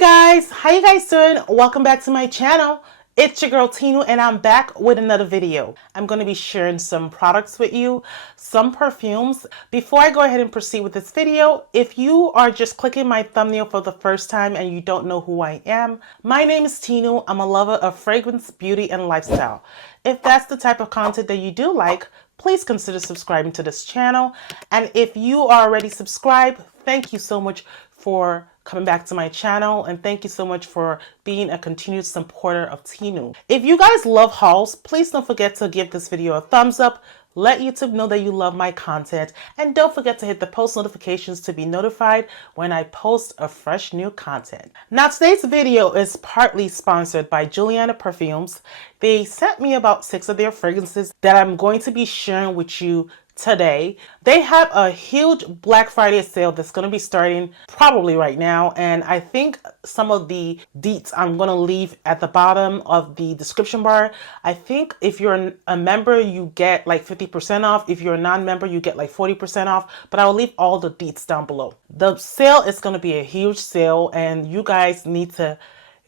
Guys, how you guys doing? Welcome back to my channel. It's your girl Tinu and I'm back with another video. I'm going to be sharing some products with you, some perfumes. Before I go ahead and proceed with this video, if you are just clicking my thumbnail for the first time and you don't know who I am, my name is Tinu. I'm a lover of fragrance, beauty, and lifestyle. If that's the type of content that you do like, please consider subscribing to this channel. And if you are already subscribed, thank you so much for coming back to my channel, and thank you so much for being a continued supporter of Tinu. If you guys love hauls, please don't forget to give this video a thumbs up, let YouTube know that you love my content, and don't forget to hit the post notifications to be notified when I post a fresh new content. Now today's video is partly sponsored by Ledda Perfumes. They sent me about 6 of their fragrances that I'm going to be sharing with you today. They have a huge Black Friday sale that's going to be starting probably right now, and I think some of the deets I'm going to leave at the bottom of the description bar. I think if you're a member you get like 50% off. If you're a non-member you get like 40% off, but I'll leave all the deets down below. The sale is going to be a huge sale and you guys need to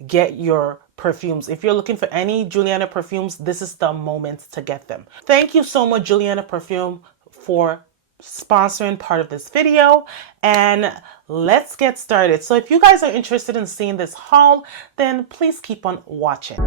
get your perfumes. If you're looking for any Julianna perfumes, this is the moment to get them. Thank you so much, Julianna Perfume, for sponsoring part of this video, and let's get started. So if you guys are interested in seeing this haul, then please keep on watching.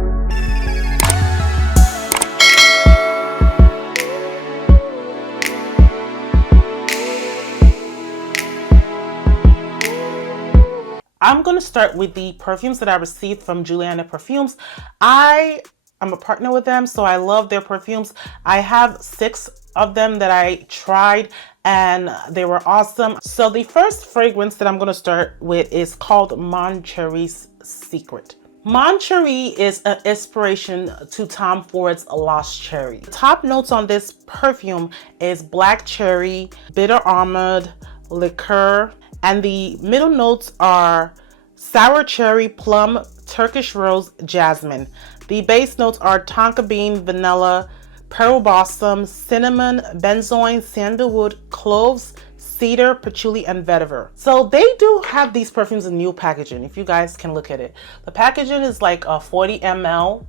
I'm going to start with the perfumes that I received from Julianna Perfumes. I'm a partner with them, so I love their perfumes. I have 6 of them that I tried and they were awesome. So the first fragrance that I'm going to start with is called Mon Cherie's Secret. Mon Cherie is an inspiration to Tom Ford's Lost Cherry. The top notes on this perfume is black cherry, bitter almond, liqueur, and the middle notes are sour cherry, plum, Turkish rose, jasmine. The base notes are tonka bean, vanilla, pearl blossom, cinnamon, benzoin, sandalwood, cloves, cedar, patchouli, and vetiver. So they do have these perfumes in new packaging, if you guys can look at it. The packaging is like a 40 ml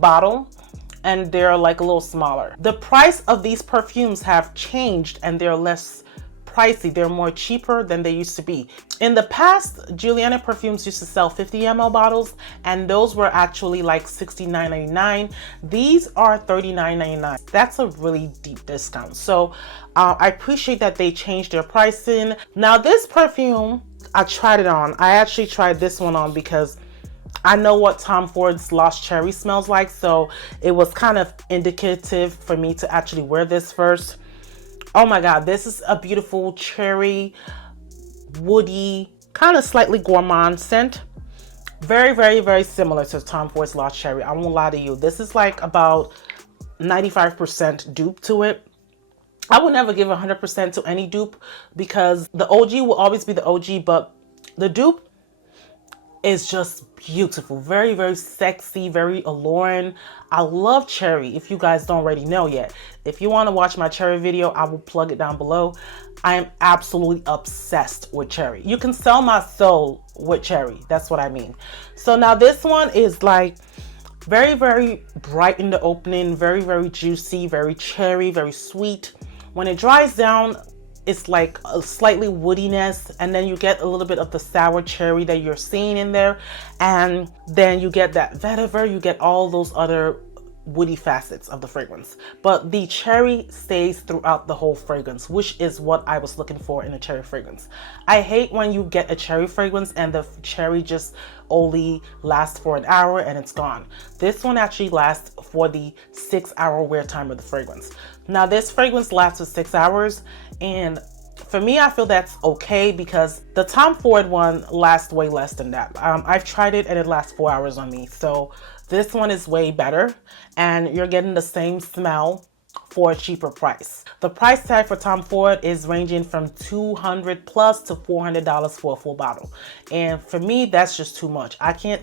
bottle and they're like a little smaller. The price of these perfumes have changed and they're less pricey. They're more cheaper than they used to be. In the past, Julianna Perfumes used to sell 50 ml bottles and those were actually like $69.99. These are $39.99. That's a really deep discount. So I appreciate that they changed their pricing. Now this perfume, I tried it on. I actually tried this one on because I know what Tom Ford's Lost Cherry smells like, so it was kind of indicative for me to actually wear this first. Oh my god, this is a beautiful cherry, woody, kind of slightly gourmand scent. Very, very, very similar to Tom Ford's Lost Cherry. I won't lie to you. This is like about 95% dupe to it. I would never give 100% to any dupe because the OG will always be the OG, but the dupe is just beautiful. Very, very sexy, very alluring. I love cherry, if you guys don't already know yet. If you want to watch my cherry video, I will plug it down below. I am absolutely obsessed with cherry. You can sell my soul with cherry. That's what I mean. So now this one is like very, very bright in the opening, very, very juicy, very cherry, very sweet. When it dries down, it's like a slightly woodiness, and then you get a little bit of the sour cherry that you're seeing in there, and then you get that vetiver, you get all those other woody facets of the fragrance. But the cherry stays throughout the whole fragrance, which is what I was looking for in a cherry fragrance. I hate when you get a cherry fragrance and the cherry just only lasts for an hour and it's gone. This one actually lasts for the 6-hour wear time of the fragrance. Now this fragrance lasts for 6 hours, and for me, I feel that's okay because the Tom Ford one lasts way less than that. I've tried it and it lasts 4 hours on me. So this one is way better and you're getting the same smell for a cheaper price. The price tag for Tom Ford is ranging from $200 plus to $400 for a full bottle. And for me, that's just too much. I can't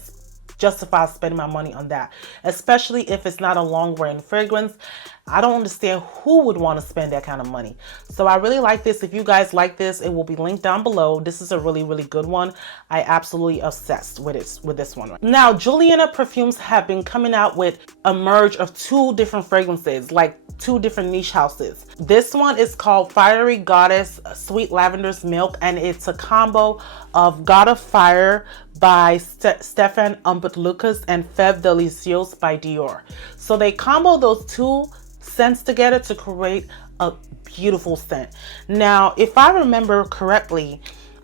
justify spending my money on that, especially if it's not a long wearing fragrance. I don't understand who would want to spend that kind of money. So I really like this. If you guys like this, it will be linked down below. This is a really, really good one. I absolutely obsessed with this one. Now, Julianna Perfumes have been coming out with a merge of two different fragrances, like two different niche houses. This one is called Fiery Goddess Sweet Lavender's Milk, and it's a combo of God of Fire by Stephane Humbert and Fe've Delicieux by Dior. So they combo those two scents together to create a beautiful scent. Now, if I remember correctly,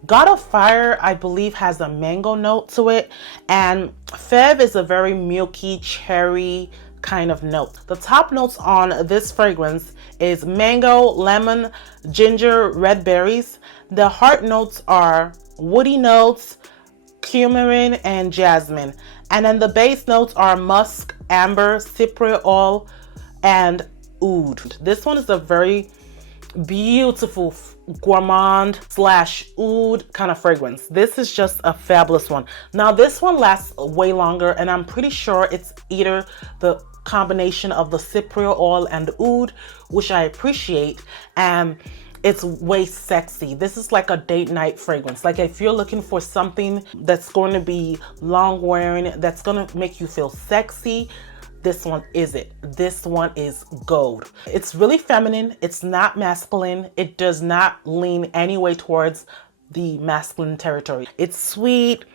God of Fire, I believe, has a mango note to it, and Fe've is a very milky cherry kind of note. The top notes on this fragrance is mango, lemon, ginger, red berries. The heart notes are woody notes, cumin, and jasmine. And then the base notes are musk, amber, cypriot oil, and oud. This one is a very beautiful gourmand slash oud kind of fragrance. This is just a fabulous one. Now this one lasts way longer, and I'm pretty sure it's either the combination of the cypriot oil and the oud, which I appreciate, and it's way sexy. This is like a date night fragrance. Like if you're looking for something that's going to be long wearing, that's going to make you feel sexy, this one is it. This one is gold. It's really feminine. It's not masculine. It does not lean any way towards the masculine territory. It's sweet,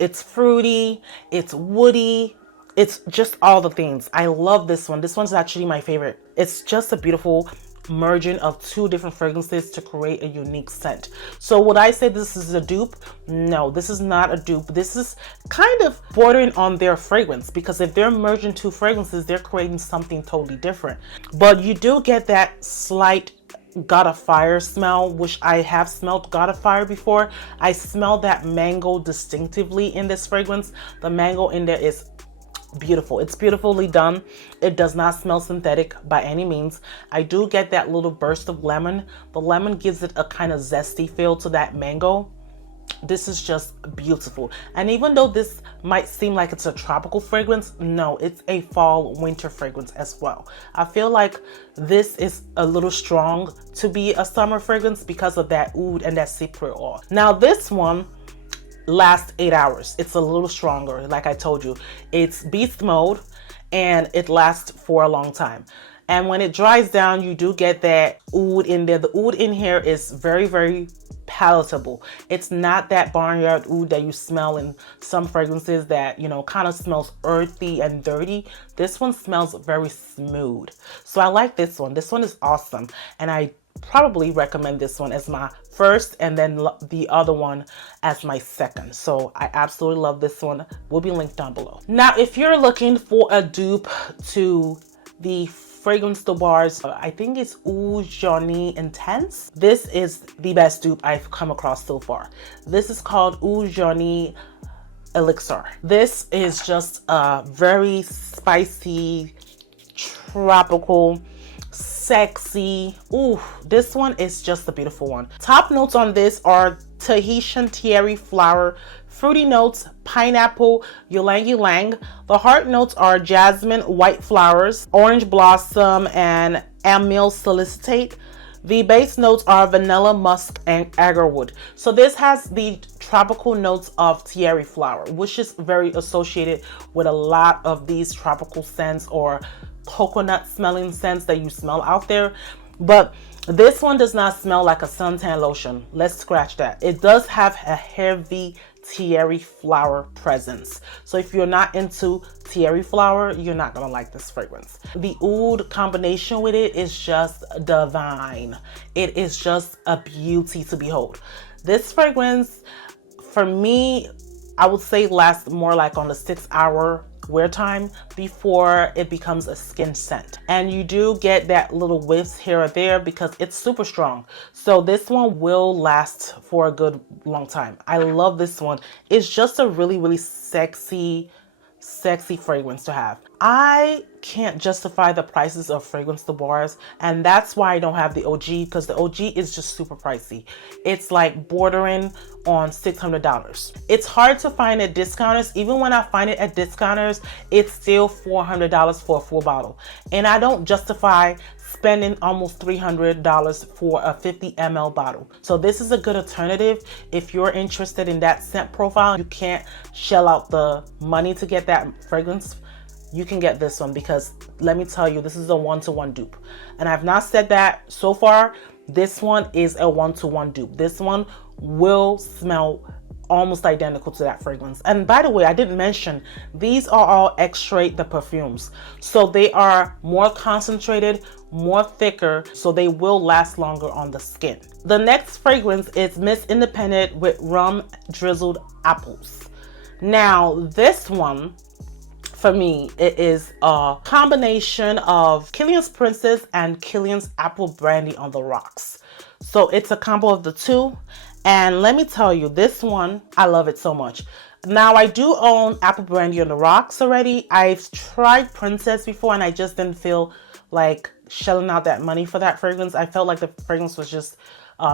it's fruity, it's woody, it's just all the things. I love this one. This one's actually my favorite. It's just a beautiful merging of two different fragrances to create a unique scent. So would I say this is a dupe? No, this is not a dupe. This is kind of bordering on their fragrance, because if they're merging two fragrances, they're creating something totally different. But you do get that slight God of Fire smell, which I have smelled God of Fire before. I smell that mango distinctively in this fragrance. The mango in there is beautiful. It's beautifully done. It does not smell synthetic by any means. I do get that little burst of lemon. The lemon gives it a kind of zesty feel to that mango. This is just beautiful. And even though this might seem like it's a tropical fragrance, no, it's a fall winter fragrance as well. I feel like this is a little strong to be a summer fragrance because of that oud and that cypriot oil. Now this one lasts 8 hours. It's a little stronger. Like I told you, it's beast mode and it lasts for a long time. And when it dries down, you do get that oud in there. The oud in here is very, very palatable. It's not that barnyard oud that you smell in some fragrances that, you know, kind of smells earthy and dirty. This one smells very smooth. So I like this one. This one is awesome. And I probably recommend this one as my first, and then the other one as my second. So I absolutely love this one. Will be linked down below. Now, if you're looking for a dupe to the fragrance de bars, I think it's Eau Jaune Intense. This is the best dupe I've come across so far. This is called Eau Jaune Elixir. This is just a very spicy, tropical, sexy. Ooh, this one is just a beautiful one. Top notes on this are Tahitian terry flower, fruity notes, pineapple, ylang ylang. The heart notes are jasmine, white flowers, orange blossom, and amyl solicitate. The base notes are vanilla, musk, and agarwood. So this has the tropical notes of terry flower, which is very associated with a lot of these tropical scents or coconut smelling scents that you smell out there. But this one does not smell like a suntan lotion. Let's scratch that. It does have a heavy terry flower presence. So if you're not into terry flower, you're not gonna like this fragrance. The oud combination with it is just divine. It is just a beauty to behold. This fragrance, for me, I would say lasts more like on the 6-hour wear time before it becomes a skin scent. And you do get that little whiffs here or there because it's super strong. So this one will last for a good long time. I love this one. It's just a really, really sexy, sexy fragrance to have. I can't justify the prices of fragrance to bars, and that's why I don't have the OG, because the OG is just super pricey. It's like bordering on $600. It's hard to find at discounters. Even when I find it at discounters, it's still $400 for a full bottle, and I don't justify spending almost $300 for a 50 ml bottle. So this is a good alternative if you're interested in that scent profile. You can't shell out the money to get that fragrance. You can get this one, because let me tell you, this is a one-to-one dupe. And I've not said that so far. This one is a one-to-one dupe. This one will smell almost identical to that fragrance. And by the way, I didn't mention, these are all Ledda Perfumes. So they are more concentrated, more thicker, so they will last longer on the skin. The next fragrance is Miss Independent with Rum Drizzled Apples. Now, this one, for me, it is a combination of Killian's Princess and Killian's Apple Brandy on the Rocks. So it's a combo of the two. And let me tell you, this one, I love it so much. Now, I do own Apple Brandy on the Rocks already. I've tried Princess before, and I just didn't feel like shelling out that money for that fragrance. I felt like the fragrance was just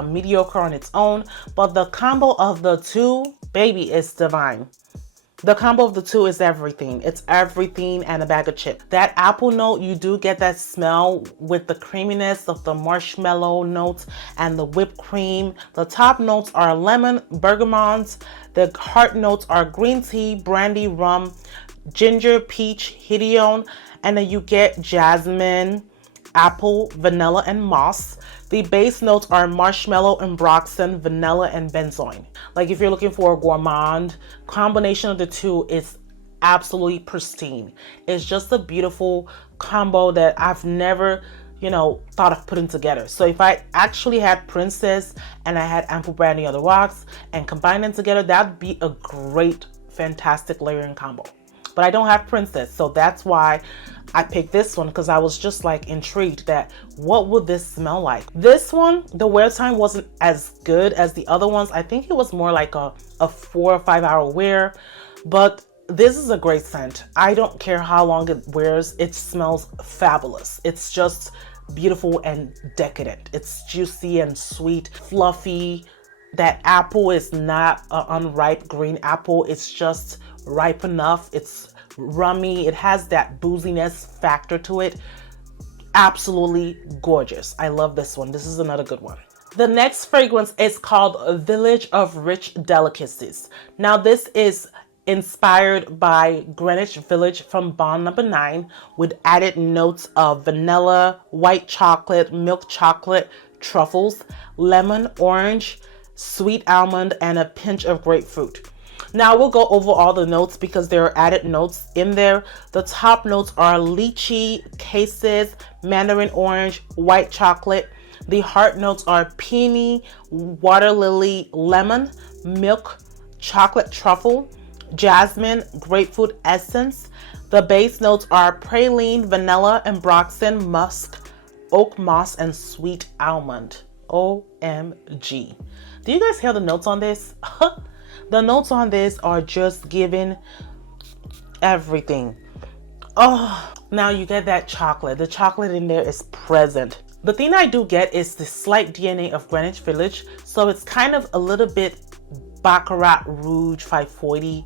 mediocre on its own. But the combo of the two, baby, is divine. The combo of the two is everything. It's everything and a bag of chips. That apple note, you do get that smell with the creaminess of the marshmallow notes and the whipped cream. The top notes are lemon, bergamot. The heart notes are green tea, brandy, rum, ginger, peach, hedione. And then you get jasmine, apple, vanilla, and moss. The base notes are marshmallow, ambroxan, vanilla, and benzoin. Like if you're looking for a gourmand, combination of the two is absolutely pristine. It's just a beautiful combo that I've never, thought of putting together. So if I actually had Princess and I had Apple Brandy on the Rocks and combine them together, that'd be a great, fantastic layering combo. But I don't have Princess, so that's why I picked this one, because I was just like intrigued that what would this smell like. This one, the wear time wasn't as good as the other ones. I think it was more like a 4 or 5 hour wear, but this is a great scent. I don't care how long it wears. It smells fabulous. It's just beautiful and decadent. It's juicy and sweet, fluffy. That apple is not an unripe green apple. It's just ripe enough. It's rummy. It has that booziness factor to it. Absolutely gorgeous. I love this one. This is another good one. The next fragrance is called Village of Rich Delicacies. Now this is inspired by Greenwich Village from Bond Number 9 with added notes of vanilla, white chocolate, milk chocolate, truffles, lemon, orange, sweet almond, and a pinch of grapefruit. Now we'll go over all the notes because there are added notes in there. The top notes are lychee, cassis, mandarin orange, white chocolate. The heart notes are peony, water lily, lemon, milk, chocolate truffle, jasmine, grapefruit essence. The base notes are praline, vanilla, ambroxan, musk, oak moss, and sweet almond. OMG. Do you guys hear the notes on this? The notes on this are just giving everything. Oh, now you get that chocolate. The chocolate in there is present. The thing I do get is the slight DNA of Greenwich Village. So it's kind of a little bit Baccarat Rouge 540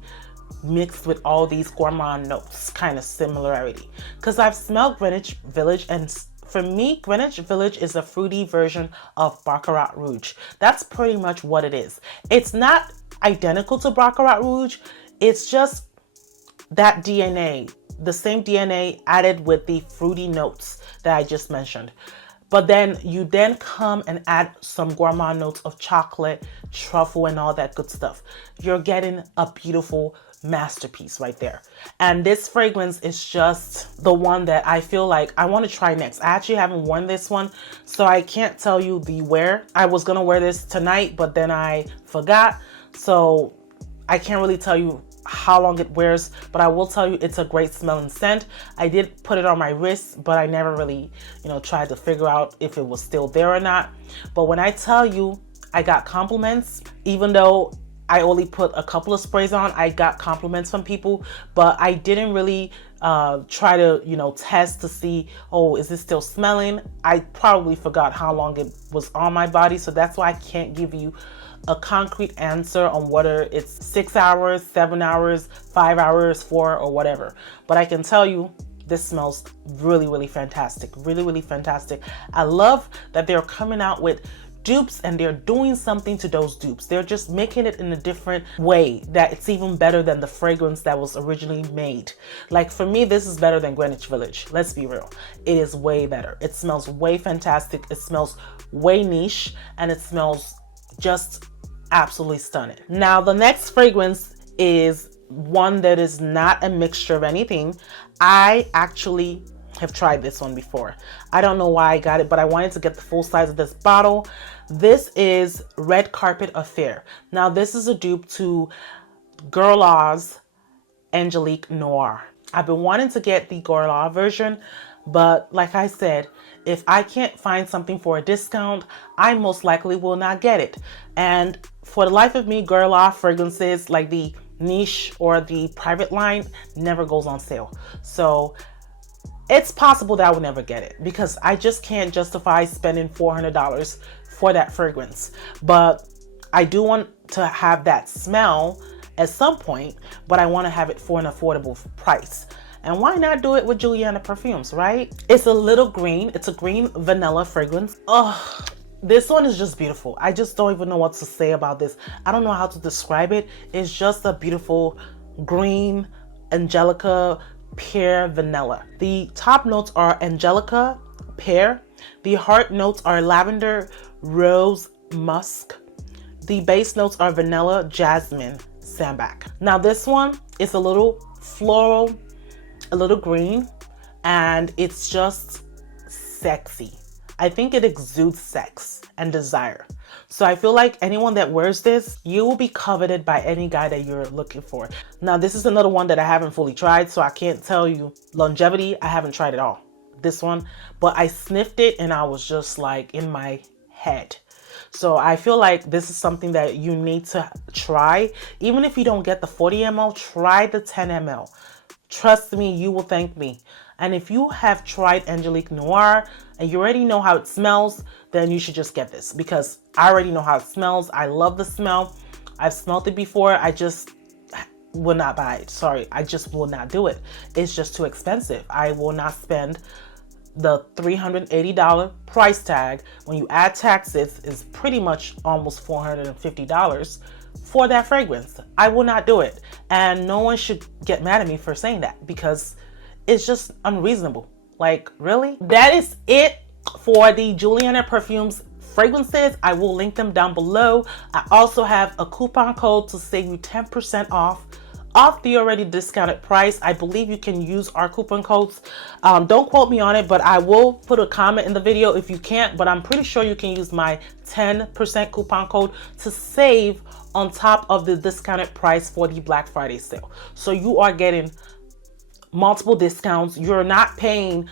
mixed with all these gourmand notes, kind of similarity. Because I've smelled Greenwich Village, and for me, Greenwich Village is a fruity version of Baccarat Rouge. That's pretty much what it is. It's not identical to Baccarat Rouge. It's just that DNA, the same DNA added with the fruity notes that I just mentioned. But then you then come and add some gourmand notes of chocolate, truffle, and all that good stuff. You're getting a beautiful masterpiece right there. And this fragrance is just the one that I feel like I want to try next. I actually haven't worn this one, so I can't tell you the wear. I was gonna wear this tonight, but then I forgot. So I can't really tell you how long it wears, but I will tell you it's a great smelling scent. I did put it on my wrist, but I never really, tried to figure out if it was still there or not. But when I tell you I got compliments, even though I only put a couple of sprays on. I got compliments from people, but I didn't really try to, you know, test to see, oh, is this still smelling? I probably forgot how long it was on my body, so that's why I can't give you a concrete answer on whether it's 6 hours, 7 hours, 5 hours, 4, or whatever. But I can tell you, this smells really, really fantastic. Really, really fantastic. I love that they're coming out with dupes and they're doing something to those dupes. They're just making it in a different way that it's even better than the fragrance that was originally made. Like for me, this is better than Greenwich Village. Let's be real. It is way better. It smells way fantastic. It smells way niche, and it smells just absolutely stunning. Now, the next fragrance is one that is not a mixture of anything. I actually have tried this one before. I don't know why I got it, but I wanted to get the full size of this bottle. This is Red Carpet Affair. Now, this is a dupe to Guerlain's Angelique Noire. I've been wanting to get the Guerlain version, but like I said, if I can't find something for a discount, I most likely will not get it. And for the life of me, Guerlain fragrances, like the niche or the private line, never goes on sale. So it's possible that I would never get it because I just can't justify spending $400 for that fragrance. But I do want to have that smell at some point, but I want to have it for an affordable price. And why not do it with Julianna Perfumes, right? It's a little green. It's a green vanilla fragrance. Oh, this one is just beautiful. I just don't even know what to say about this. I don't know how to describe it. It's just a beautiful green Angelica pear vanilla. The top notes are Angelica pear. The heart notes are lavender, rose, musk. The base notes are vanilla, jasmine, sambac. Now this one is a little floral, a little green, and it's just sexy. I think it exudes sex and desire. So I feel like anyone that wears this, you will be coveted by any guy that you're looking for. Now, this is another one that I haven't fully tried, so I can't tell you longevity. I haven't tried it all, this one, but I sniffed it and I was just like in my head. So I feel like this is something that you need to try. Even if you don't get the 40 ml, try the 10 ml. Trust me, you will thank me. And if you have tried Angelique Noire and you already know how it smells, then you should just get this because I already know how it smells. I love the smell. I've smelled it before. I just will not buy it. Sorry, I just will not do it. It's just too expensive. I will not spend the $380 price tag. When you add taxes, is pretty much almost $450 for that fragrance. I will not do it. And no one should get mad at me for saying that because it's just unreasonable. Like, really? That is it for the Julianna Perfumes fragrances. I will link them down below. I also have a coupon code to save you 10% off the already discounted price. I believe you can use our coupon codes. Don't quote me on it, but I will put a comment in the video if you can't, but I'm pretty sure you can use my 10% coupon code to save on top of the discounted price for the Black Friday sale. So you are getting multiple discounts. You're not paying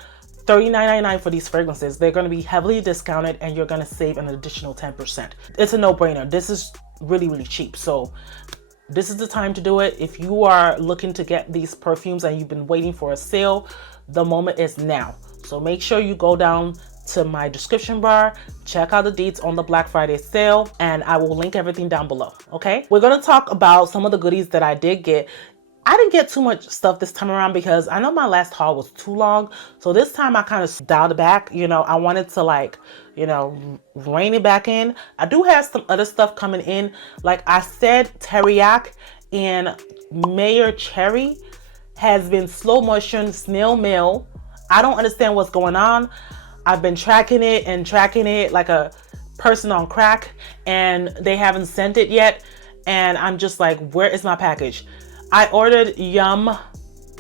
$39.99 for these fragrances. They're going to be heavily discounted and you're going to save an additional 10%. It's a no-brainer. This is really, really cheap. So this is the time to do it. If you are looking to get these perfumes and you've been waiting for a sale, the moment is now. So make sure you go down to my description bar, check out the deets on the Black Friday sale, and I will link everything down below, okay? We're gonna talk about some of the goodies that I did get. I didn't get too much stuff this time around because I know my last haul was too long. So this time I kind of dialed it back. You know, I wanted to rein it back in. I do have some other stuff coming in. Like I said, teriyaki and Mayor Cherie has been slow motion snail mail. I don't understand what's going on. I've been tracking it like a person on crack, and they haven't sent it yet. And I'm just like, where is my package? I ordered Yum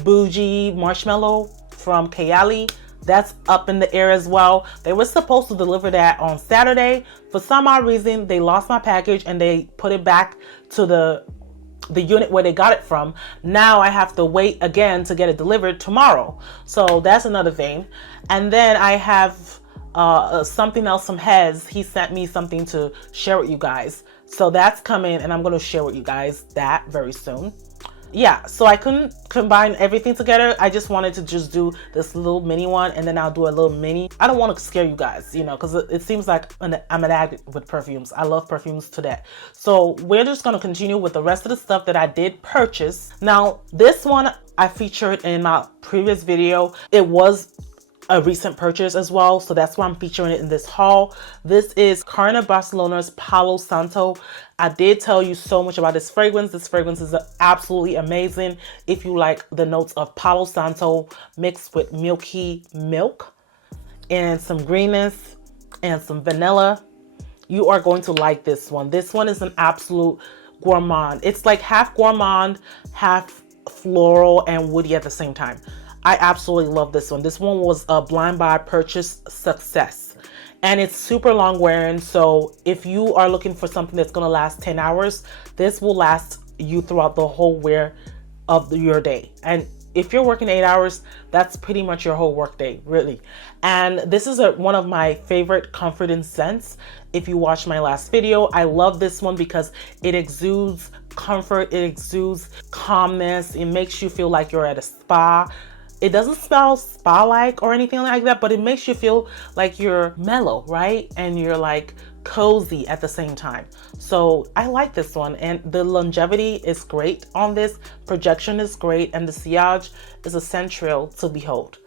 Bougie Marshmallow from Kayali. That's up in the air as well. They were supposed to deliver that on Saturday. For some odd reason, they lost my package and they put it back to the unit where they got it from. Now I have to wait again to get it delivered tomorrow. So that's another thing. And then I have something else from Hez. He sent me something to share with you guys. So that's coming, and I'm going to share with you guys that very soon. Yeah, so I couldn't combine everything together. I just wanted to just do this little mini one, and then I'll do a little mini. I don't want to scare you guys, you know, because it seems like I'm an addict with perfumes. I love perfumes to death. So we're just going to continue with the rest of the stuff that I did purchase. Now, this one I featured in my previous video. It was a recent purchase as well, so that's why I'm featuring it in this haul. This is Carner Barcelona's Palo Santo. I did tell you so much about this fragrance. This fragrance is absolutely amazing. If you like the notes of Palo Santo mixed with milky milk and some greenness and some vanilla, you are going to like this one. This one is an absolute gourmand. It's like half gourmand, half floral and woody at the same time. I absolutely love this one. This one was a blind buy purchase success, and it's super long wearing. So if you are looking for something that's going to last 10 hours, this will last you throughout the whole wear of your day. And if you're working 8 hours, that's pretty much your whole work day, really. And this is one of my favorite comforting scents. If you watched my last video, I love this one because it exudes comfort, it exudes calmness, it makes you feel like you're at a spa. It doesn't smell spa-like or anything like that, but it makes you feel like you're mellow, right? And you're like cozy at the same time. So I like this one, and the longevity is great on this. Projection is great, and the sillage is essential to behold.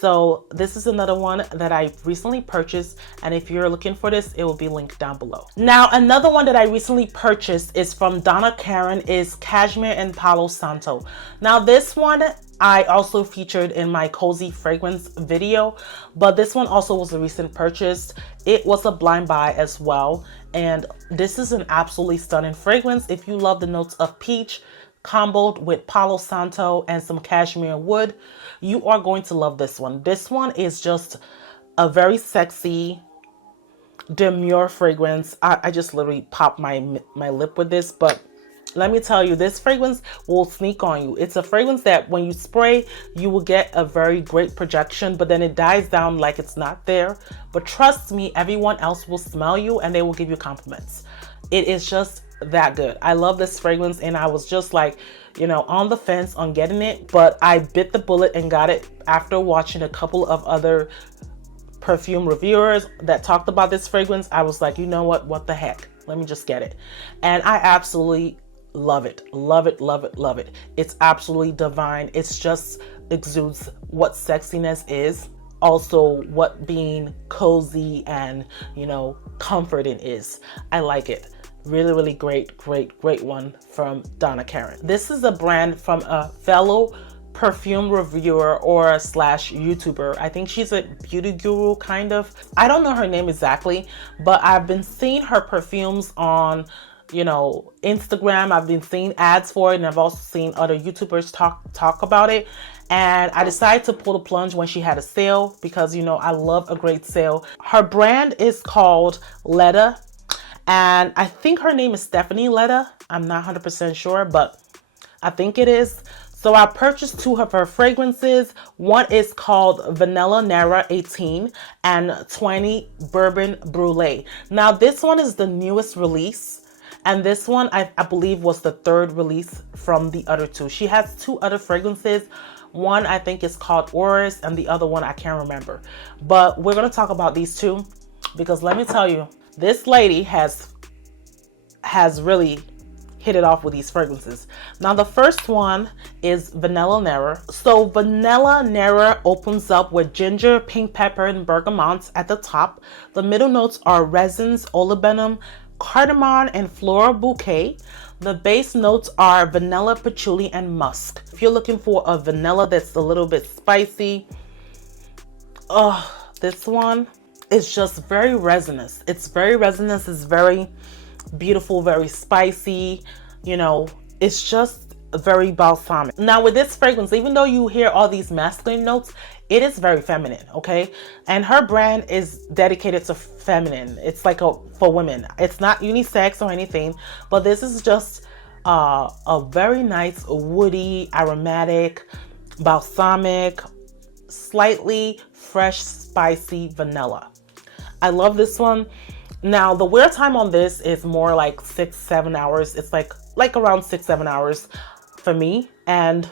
So this is another one that I recently purchased, and if you're looking for this, it will be linked down below. Now, another one that I recently purchased is from Donna Karan, is Cashmere and Palo Santo. Now this one I also featured in my cozy fragrance video, but this one also was a recent purchase. It was a blind buy as well, and this is an absolutely stunning fragrance. If you love the notes of peach comboed with Palo Santo and some cashmere wood, you are going to love this one. This one is just a very sexy, demure fragrance. I just literally popped my lip with this, but let me tell you, this fragrance will sneak on you. It's a fragrance that when you spray, you will get a very great projection, but then it dies down like it's not there. But trust me, everyone else will smell you and they will give you compliments. It is just that good. I love this fragrance, and I was just like, you know, on the fence on getting it, but I bit the bullet and got it after watching a couple of other perfume reviewers that talked about this fragrance. I was like, you know what the heck, let me just get it. And I absolutely love it, love it, love it, love it. It's absolutely divine. It's just exudes what sexiness is, also what being cozy and, you know, comforting is. I like it. Really, really great one from Donna Karan. This is a brand from a fellow perfume reviewer or slash YouTuber. I think she's a beauty guru, kind of. I don't know her name exactly, but I've been seeing her perfumes on, you know, Instagram. I've been seeing ads for it, and I've also seen other YouTubers talk about it. And I decided to pull the plunge when she had a sale because, you know, I love a great sale. Her brand is called Ledda, and I think her name is Stephane Ledda. I'm not 100% sure, but I think it is. So I purchased 2 of her fragrances. One is called Vanilla Noire 18 and 20 Bourbon Brulee. Now this one is the newest release, and this one I believe was the 3rd release from the other 2. She has 2 other fragrances. One I think is called Oris, and the other one I can't remember. But we're going to talk about these 2 because let me tell you, this lady has really hit it off with these fragrances. Now the first one is Vanilla Noire. So Vanilla Noire opens up with ginger, pink pepper, and bergamot at the top. The middle notes are resins, olibanum, cardamom, and floral bouquet. The base notes are vanilla, patchouli, and musk. If you're looking for a vanilla that's a little bit spicy, this one is just very resinous. It's very resinous. It's very beautiful, very spicy. You know, it's just very balsamic. Now with this fragrance, even though you hear all these masculine notes, it is very feminine, okay? And her brand is dedicated to feminine. It's like for women. It's not unisex or anything, but this is just a very nice woody, aromatic, balsamic, slightly fresh, spicy vanilla. I love this one. Now the wear time on this is more like 6-7 hours. It's like around 6-7 hours for me, and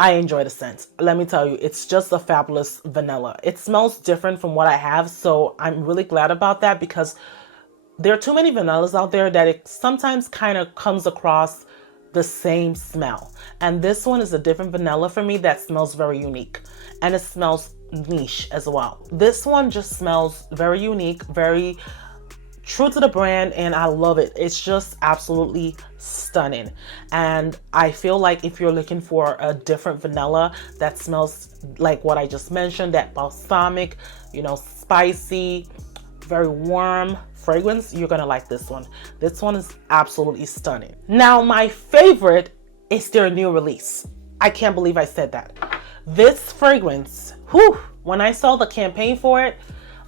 I enjoy the scent. Let me tell you, it's just a fabulous vanilla. It smells different from what I have, so I'm really glad about that, because there are too many vanillas out there that it sometimes kind of comes across the same smell. And this one is a different vanilla for me that smells very unique, and it smells niche as well. This one just smells very unique, very true to the brand, and I love it. It's just absolutely stunning. And I feel like if you're looking for a different vanilla that smells like what I just mentioned, that balsamic, you know, spicy, very warm fragrance, you're gonna like this one. This one is absolutely stunning. Now my favorite is their new release. I can't believe I said that. This fragrance, whew, when I saw the campaign for it,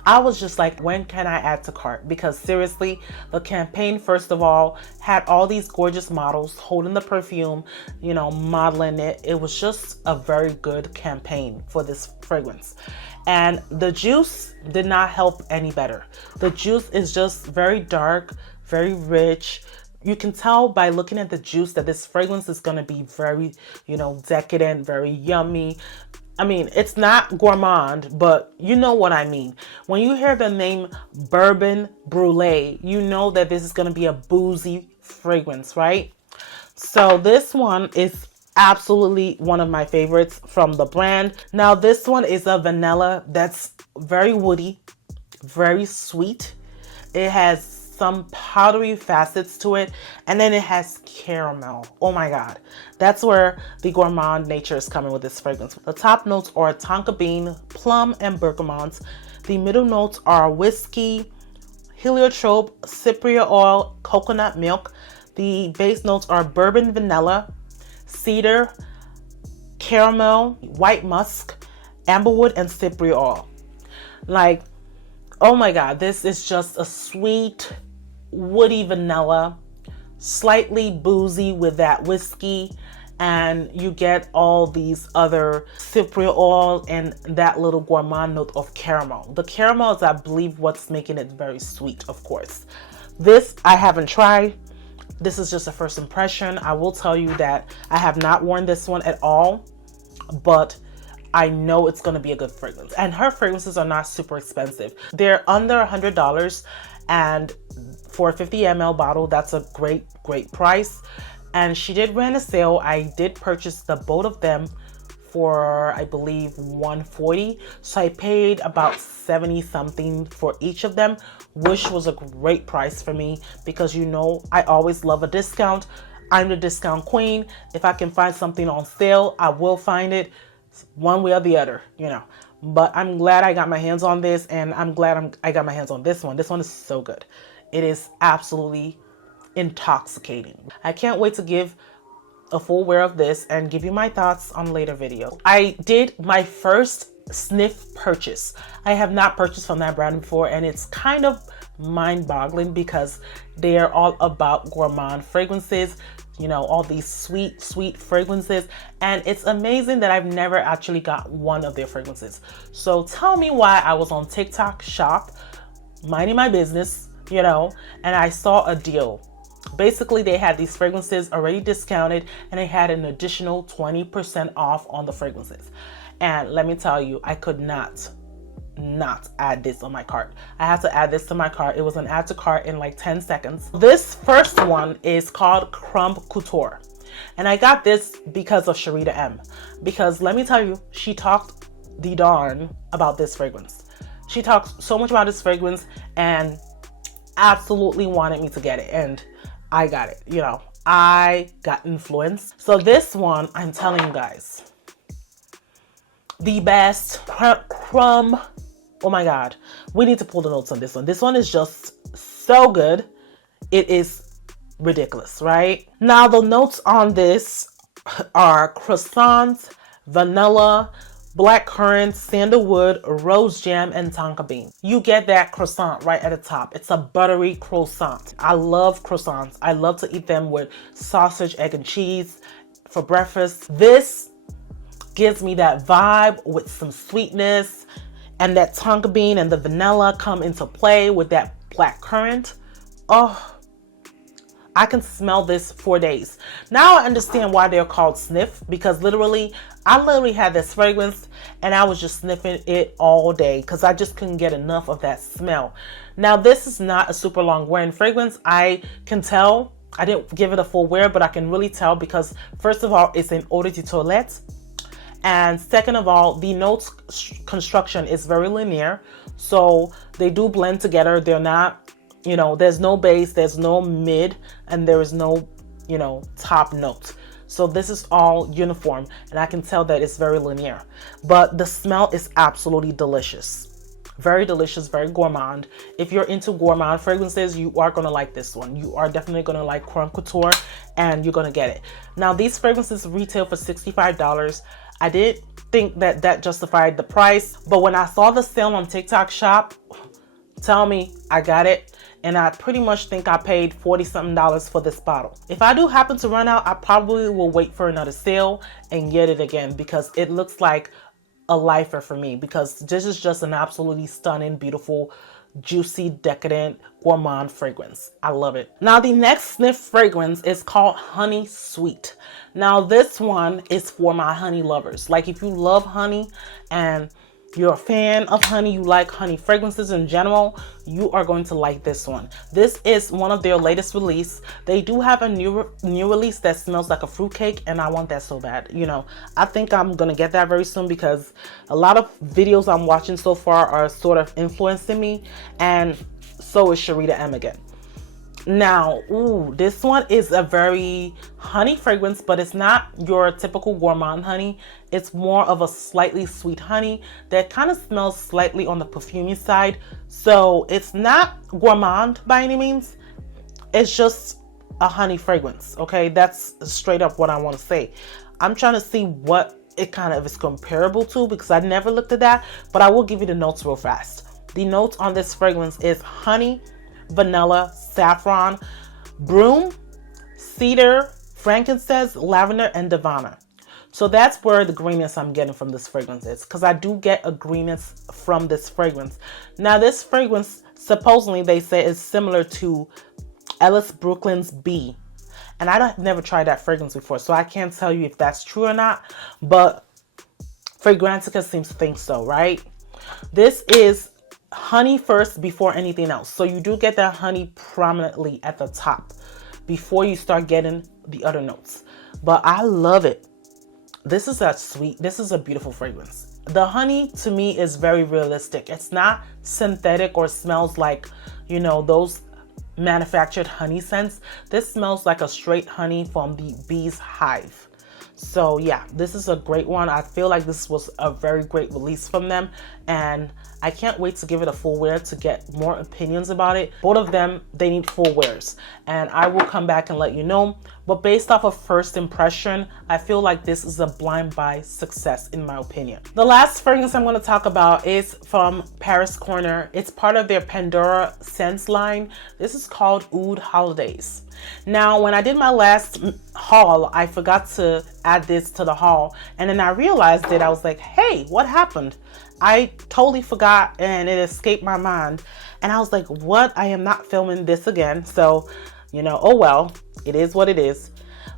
I was just like, when can I add to cart? Because seriously, the campaign, first of all, had all these gorgeous models holding the perfume, you know, modeling it. It was just a very good campaign for this fragrance. And the juice did not help any better. The juice is just very dark, very rich. You can tell by looking at the juice that this fragrance is going to be very, you know, decadent, very yummy. I mean, it's not gourmand, but you know what I mean. When you hear the name Bourbon Brulee, you know that this is going to be a boozy fragrance, right? So this one is absolutely one of my favorites from the brand. Now this one is a vanilla that's very woody, very sweet. It has some powdery facets to it, and then it has caramel. Oh my god, that's where the gourmand nature is coming with this fragrance. The top notes are tonka bean, plum, and bergamot. The middle notes are whiskey, heliotrope, cypriot oil, coconut milk. The base notes are bourbon vanilla, cedar, caramel, white musk, amberwood, and cypriot oil. Like, oh my god, this is just a sweet, woody vanilla, slightly boozy with that whiskey, and you get all these other cypriot oil and that little gourmand note of caramel. The caramel is, I believe, what's making it very sweet, of course. This I haven't tried. This is just a first impression. I will tell you that I have not worn this one at all, but I know it's going to be a good fragrance. And her fragrances are not super expensive. They're under $100, and for a 50 ml bottle, that's a great price. And she did run a sale. I did purchase the both of them for, I believe, $140. So I paid about 70 something for each of them, which was a great price for me, because you know I always love a discount. I'm the discount queen. If I can find something on sale, I will find it one way or the other, you know. But I'm glad I got my hands on this, and I'm glad I got my hands on this one. This one is so good. It is absolutely intoxicating. I can't wait to give a full wear of this and give you my thoughts on later videos. I did my first Snif purchase. I have not purchased from that brand before, and it's kind of mind-boggling because they are all about gourmand fragrances, you know, all these sweet fragrances, and it's amazing that I've never actually got one of their fragrances. So tell me why I was on TikTok shop, minding my business, you know, and I saw a deal. Basically, they had these fragrances already discounted, and they had an additional 20% off on the fragrances. And let me tell you, I could not add this on my cart. I had to add this to my cart. It was an add to cart in like 10 seconds. This first one is called Crumb Couture, and I got this because of Cherie M. Because let me tell you, she talked the darn about this fragrance. She talked so much about this fragrance and absolutely wanted me to get it, and I got it. You know, I got influenced. So this one, I'm telling you guys, the best crumb. Oh my god, we need to pull the notes on this one. This one is just so good. It is ridiculous, right? Now the notes on this are croissants, vanilla, blackcurrant, sandalwood, rose jam, and tonka bean. You get that croissant right at the top. It's a buttery croissant. I love croissants. I love to eat them with sausage, egg, and cheese for breakfast. This gives me that vibe with some sweetness, and that tonka bean and the vanilla come into play with that blackcurrant. Oh, I can smell this for days. Now I understand why they're called sniff, because I literally had this fragrance and I was just sniffing it all day because I just couldn't get enough of that smell. Now this is not a super long wearing fragrance. I can tell. I didn't give it a full wear, but I can really tell because first of all, it's an eau de toilette. And second of all, the notes construction is very linear. So they do blend together. They're not, there's no base, there's no mid, and there is no, top note. So this is all uniform, and I can tell that it's very linear. But the smell is absolutely delicious. Very delicious, very gourmand. If you're into gourmand fragrances, you are going to like this one. You are definitely going to like Crème Couture, and you're going to get it. Now, these fragrances retail for $65. I did think that justified the price, but when I saw the sale on TikTok Shop, tell me, I got it. And I pretty much think I paid $40-something for this bottle. If I do happen to run out, I probably will wait for another sale and get it again, because it looks like a lifer for me, because this is just an absolutely stunning, beautiful, juicy, decadent, gourmand fragrance. I love it. Now the next sniff fragrance is called Honey Sweet. Now this one is for my honey lovers. Like if you love honey and you're a fan of honey, you like honey fragrances in general, you are going to like this one. This is one of their latest release. They do have a new release that smells like a fruitcake, and I want that so bad. I think I'm gonna get that very soon because a lot of videos I'm watching so far are sort of influencing me, and so is Cherie the M again. Now, this one is a very honey fragrance, but it's not your typical gourmand honey. It's more of a slightly sweet honey that kind of smells slightly on the perfumey side. So it's not gourmand by any means. It's just a honey fragrance, okay? That's straight up what I want to say. I'm trying to see what it kind of is comparable to because I never looked at that, but I will give you the notes real fast. The notes on this fragrance is honey, vanilla, saffron, broom, cedar, frankincense, lavender, and divana. So that's where the greenness I'm getting from this fragrance is, because I do get a greenness from this fragrance. Now this fragrance, supposedly they say, is similar to Ellis Brooklyn's Bee. And I've never tried that fragrance before, so I can't tell you if that's true or not, but Fragrantica seems to think so, right? This is honey first before anything else. So you do get that honey prominently at the top before you start getting the other notes. But I love it. This is a beautiful fragrance. The honey to me is very realistic. It's not synthetic or smells like, those manufactured honey scents. This smells like a straight honey from the bee's hive. So yeah, this is a great one. I feel like this was a very great release from them, and I can't wait to give it a full wear to get more opinions about it. Both of them, they need full wears, and I will come back and let you know. But based off of first impression, I feel like this is a blind buy success in my opinion. The last fragrance I'm going to talk about is from Paris Corner. It's part of their Pandora scents line. This is called Oud Holidays. Now, when I did my last haul, I forgot to add this to the haul, and then I realized that I was like, hey, what happened? I totally forgot and it escaped my mind, and I was like, what? I am not filming this again. So, oh well, it is what it is.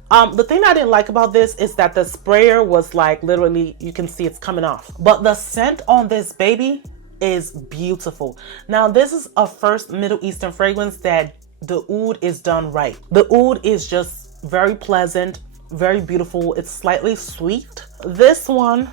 The thing I didn't like about this is that the sprayer was like literally, you can see it's coming off, but the scent on this baby is beautiful. Now, this is a first Middle Eastern fragrance that the oud is done right. The oud is just very pleasant, very beautiful. It's slightly sweet. This one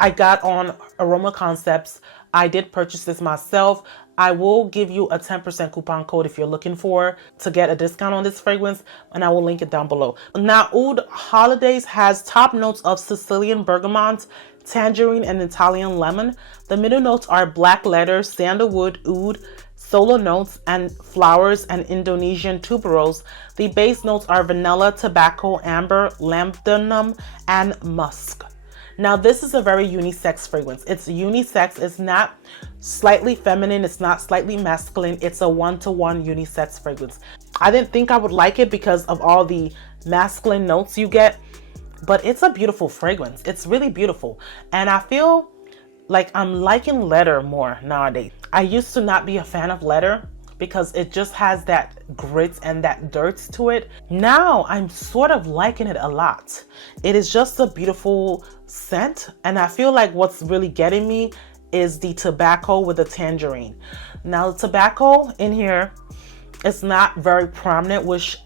I got on Aroma Concepts. I did purchase this myself. I will give you a 10% coupon code if you're looking to get a discount on this fragrance, and I will link it down below. Now, Oud Holidays has top notes of Sicilian bergamot, tangerine, and Italian lemon. The middle notes are black leather, sandalwood, oud, solo notes, and flowers and Indonesian tuberose. The base notes are vanilla, tobacco, amber, lambdanum, and musk. Now, this is a very unisex fragrance. It's unisex. It's not slightly feminine. It's not slightly masculine. It's a one-to-one unisex fragrance. I didn't think I would like it because of all the masculine notes you get, but it's a beautiful fragrance. It's really beautiful. And I feel like I'm liking leather more nowadays. I used to not be a fan of leather, because it just has that grit and that dirt to it. Now I'm sort of liking it a lot. It is just a beautiful scent, and I feel like what's really getting me is the tobacco with the tangerine. Now the tobacco in here is not very prominent, which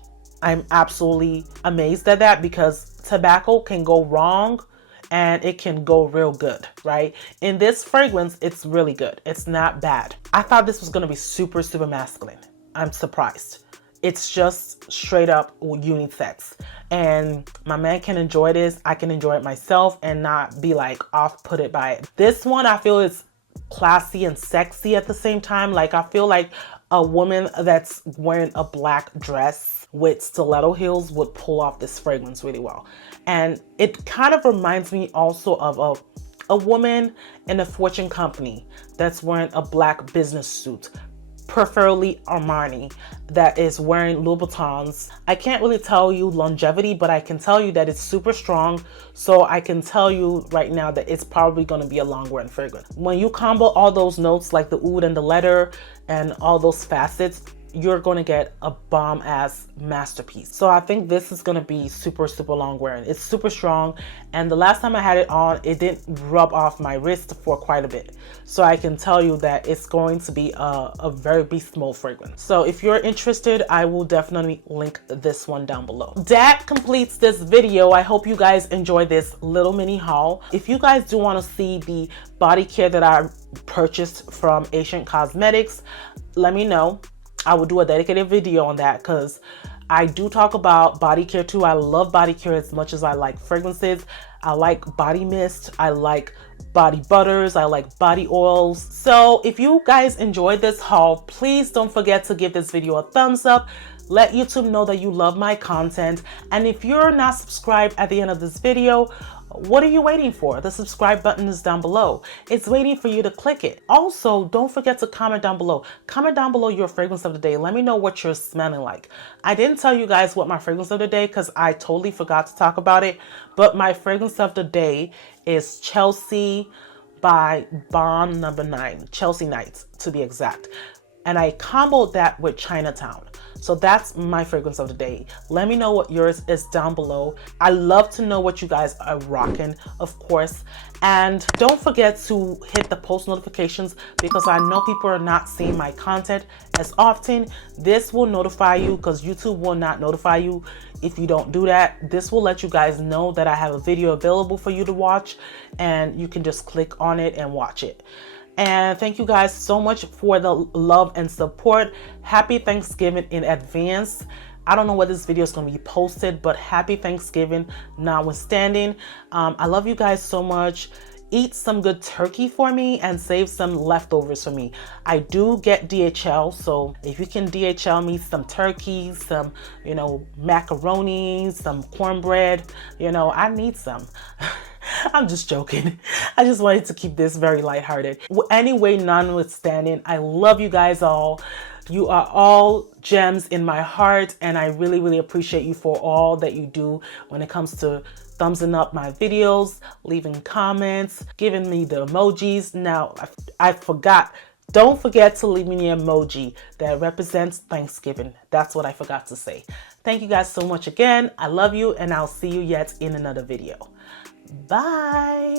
I'm absolutely amazed at that, because tobacco can go wrong and it can go real good, right? In this fragrance, it's really good. It's not bad. I thought this was gonna be super, super masculine. I'm surprised. It's just straight up unisex. And my man can enjoy this. I can enjoy it myself and not be like off-putted by it. This one I feel is classy and sexy at the same time. Like I feel like a woman that's wearing a black dress with stiletto heels would pull off this fragrance really well. And it kind of reminds me also of a woman in a fortune company that's wearing a black business suit, preferably Armani, that is wearing Louboutins. I can't really tell you longevity, but I can tell you that it's super strong. So I can tell you right now that it's probably going to be a long wearing fragrance. When you combo all those notes like the oud and the leather and all those facets, you're going to get a bomb ass masterpiece. So I think this is going to be super, super long wearing. It's super strong. And the last time I had it on, it didn't rub off my wrist for quite a bit. So I can tell you that it's going to be a very beast mode fragrance. So if you're interested, I will definitely link this one down below. That completes this video. I hope you guys enjoyed this little mini haul. If you guys do want to see the body care that I purchased from Asian Cosmetics, let me know. I will do a dedicated video on that, because I do talk about body care too. I love body care as much as I like fragrances. I like body mist. I like body butters. I like body oils. So if you guys enjoyed this haul, please don't forget to give this video a thumbs up. Let YouTube know that you love my content. And if you're not subscribed at the end of this video, what are you waiting for? The subscribe button is down below. It's waiting for you to click it. Also, don't forget to comment down below. Comment down below your fragrance of the day. Let me know what you're smelling like. I didn't tell you guys what my fragrance of the day because I totally forgot to talk about it. But my fragrance of the day is Chelsea by Bond No. 9. Chelsea Nights to be exact. And I comboed that with Chinatown. So that's my fragrance of the day. Let me know what yours is down below. I love to know what you guys are rocking, of course. And don't forget to hit the post notifications, because I know people are not seeing my content as often. This will notify you, because YouTube will not notify you if you don't do that. This will let you guys know that I have a video available for you to watch, and you can just click on it and watch it. And thank you guys so much for the love and support. Happy Thanksgiving in advance. I don't know when this video is going to be posted, but happy Thanksgiving notwithstanding. I love you guys so much. Eat some good turkey for me and save some leftovers for me. I do get DHL, so if you can DHL me some turkey, some, macaroni, some cornbread, I need some. I'm just joking. I just wanted to keep this very lighthearted. Anyway, notwithstanding, I love you guys all. You are all gems in my heart, and I really, really appreciate you for all that you do when it comes to thumbsing up my videos, leaving comments, giving me the emojis. Now, I forgot. Don't forget to leave me an emoji that represents Thanksgiving. That's what I forgot to say. Thank you guys so much again. I love you, and I'll see you yet in another video. Bye.